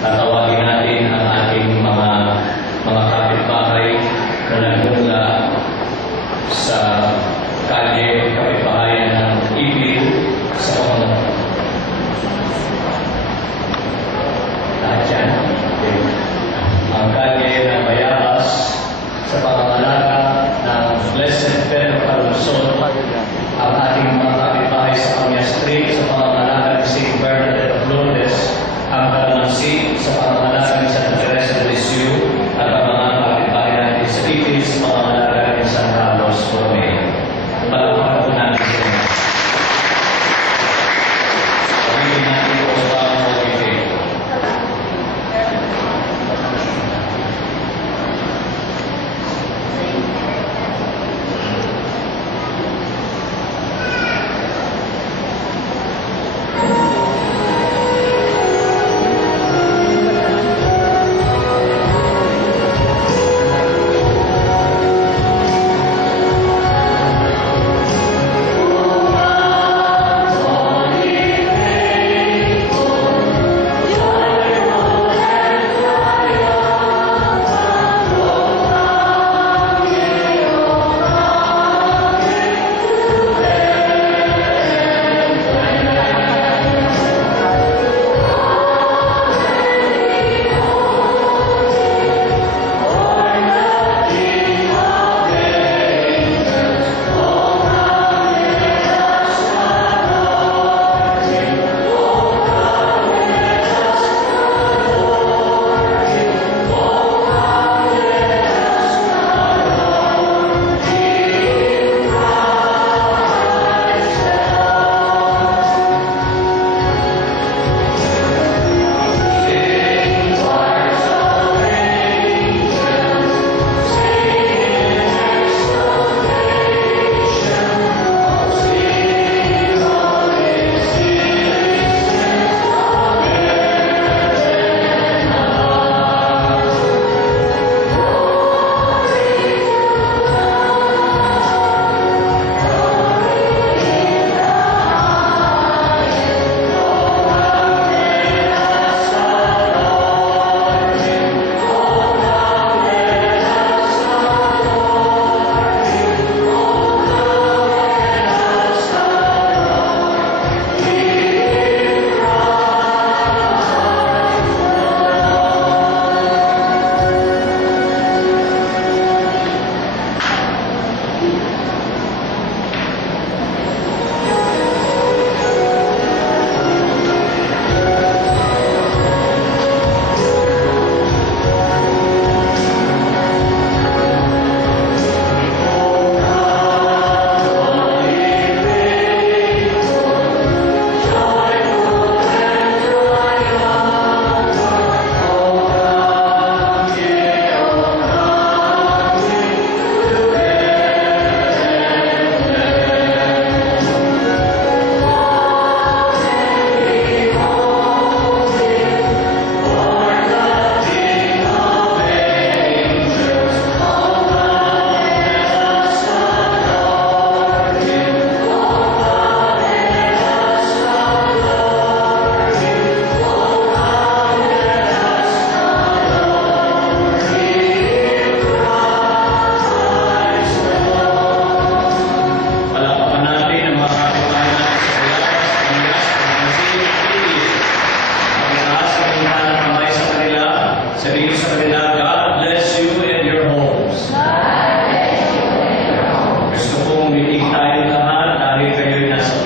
Tatawagin natin ang ating mga kapitbahay na nagmula sa kalye kapitbahayan ng Ibiu sa Panginoon. Lahat yan. Ang kalye ng Bayabas sa pangangalaga ng Blessed Pedro Calungsod, ang ating mga kapitbahay sa Pamia Street sa pangangalaga ng St. Bernadette of Lourdes, ang Kalansi sa pangangalaga ng Santa Teresa de Lisieux, at ang mga kapitbahay natin sa Ipil sa pangangalaga ng San Carlos Borromeo. Palakpakan po natin sa inyo. Pagiging natin po sa mga pagiging.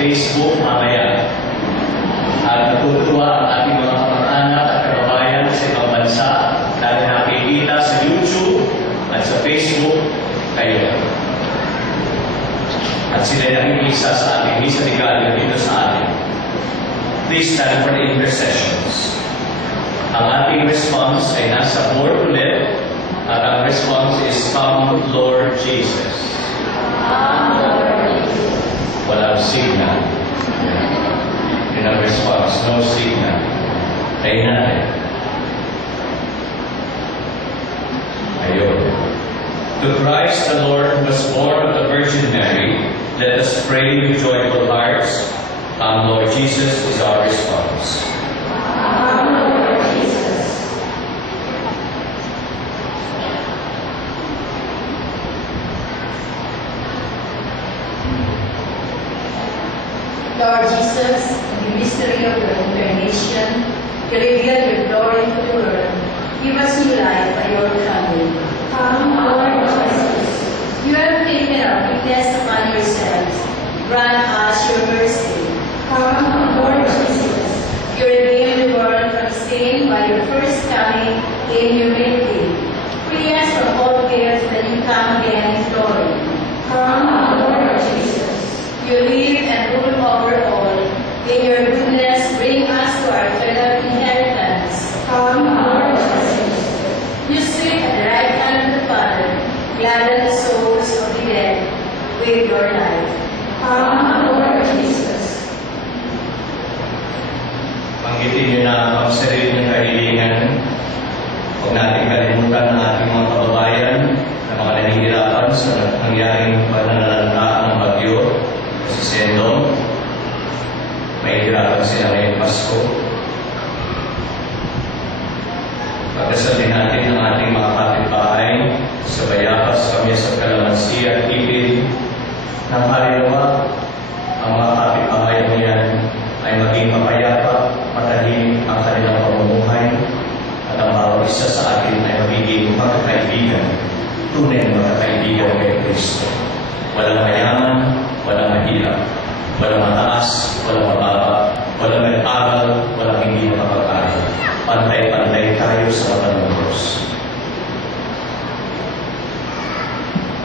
Facebook mamaya. At natutuwa ang ating mga kamag-anak at kababayan sa ibang bansa dahil nakikita sa YouTube at sa Facebook kayo. At sila nakikisa sa ating misa ni God dito sa atin. Please stand for the intercessions. Ang ating response ay nasa board ulit at ang response is, Come, Lord Jesus. Walang signal. In our response, no signal. Tayo natin. Ayun. To Christ the Lord who was born of the Virgin Mary, let us pray with joyful hearts. Come, Lord Jesus, is our response. Come, Lord Jesus. You reveal your glory to the world. Give us new life by your coming. Come, Lord Jesus. You have taken our weakness upon yourselves. Grant us your mercy. Come, Lord Jesus. You redeemed the world from sin by your first coming in humility. Free us from all guilt when you come again in glory. Come, Lord Jesus. You live and rule over all. In your goodness, bring us to our eternal inheritance. Come, Lord Jesus. You sit at the right hand of the Father, gladden the souls of the dead with your life. Come, Lord Jesus. Banggitin niyo na ang sarili ng kahilingan. Huwag natin kalimutan ang ating mga kababayan na mga nahihirapan sa nangyaring pananalanta ng bagyo sa Sendong. Mahihirapan sila ngayong Pasko. Pagdasal din natin ang ating mga kapitbahay sa Bayabas, Kamyas at Kalamansi at Ibig ng kaluluwa. Ang mga kapitbahay mo yan ay maging mapayapa, matahimik ang kanilang pamumuhay, at ang bawat isa sa atin ay magiging magkakaibigan, tunay na magkakaibigan kay Kristo. Walang mayaman, walang mahirap, walang mataas, walang mababa, walang nag-aral, walang hindi nakapag-aral. Pantay-pantay tayo sa mata ng Diyos.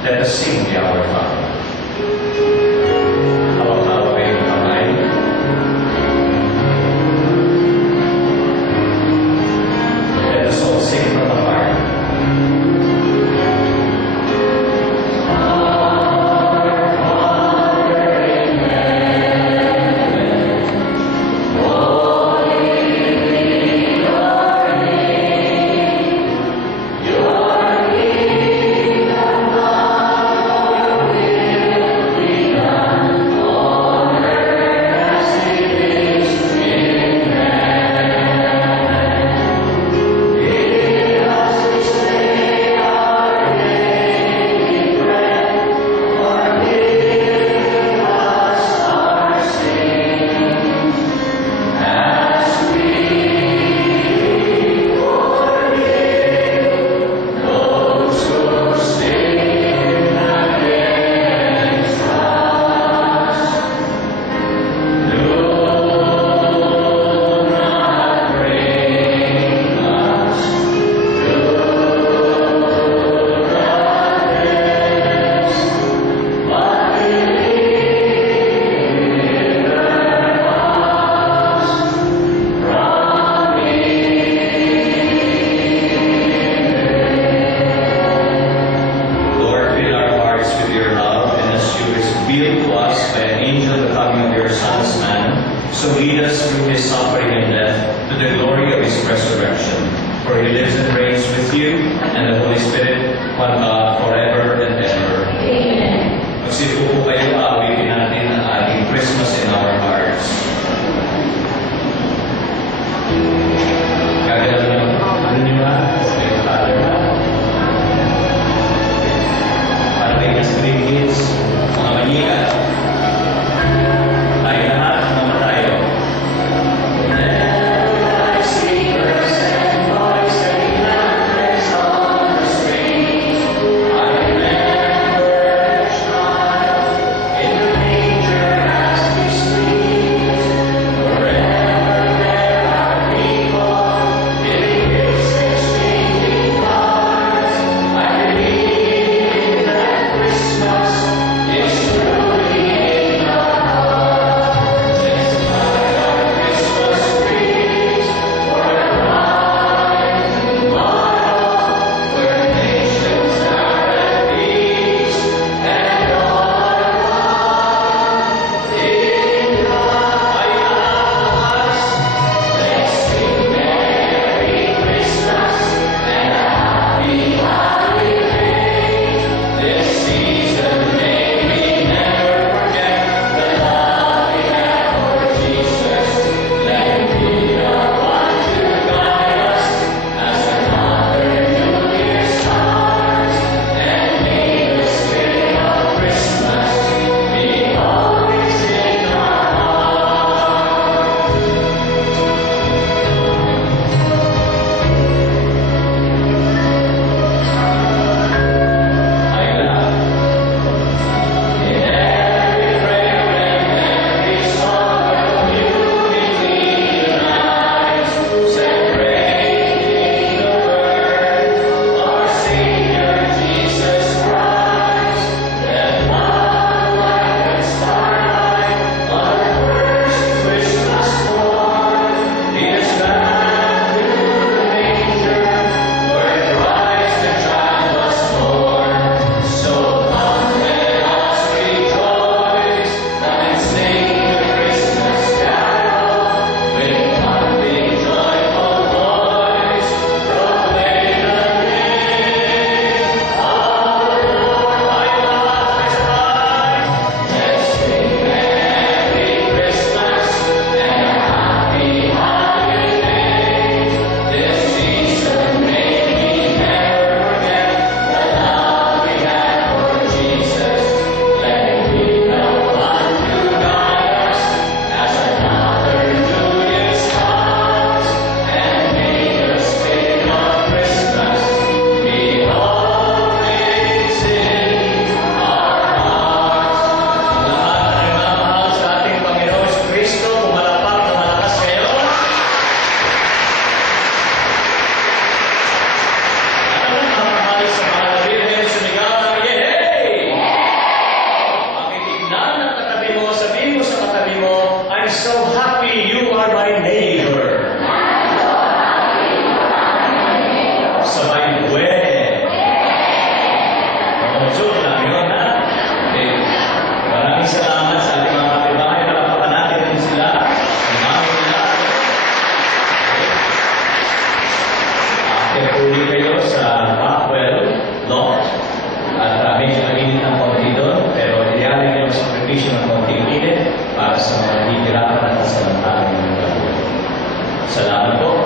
Let us sing the Our Father. Hawak-hawak kayo ng kamay. Let us all sing from the heart. So lead us through his suffering and death to the glory of his resurrection. For he lives and reigns with you and the Holy Spirit, one God, forever and ever. Amen. Magsipo po kayo, awitin natin ang ating Christmas in our hearts. Gagalaw ng ano nyo na, kayo Father na. Para kayo na sa kids, mga manika. Tayo lahat, mga tayo. Speakers and voice and lanterns on the street. sa Rockwell Law. At medyo mainit ang konti doon, pero ilalagay ang sakripisyo ng konting init para sa mga hihirapan at kasalantaan ng mga. Salamat po.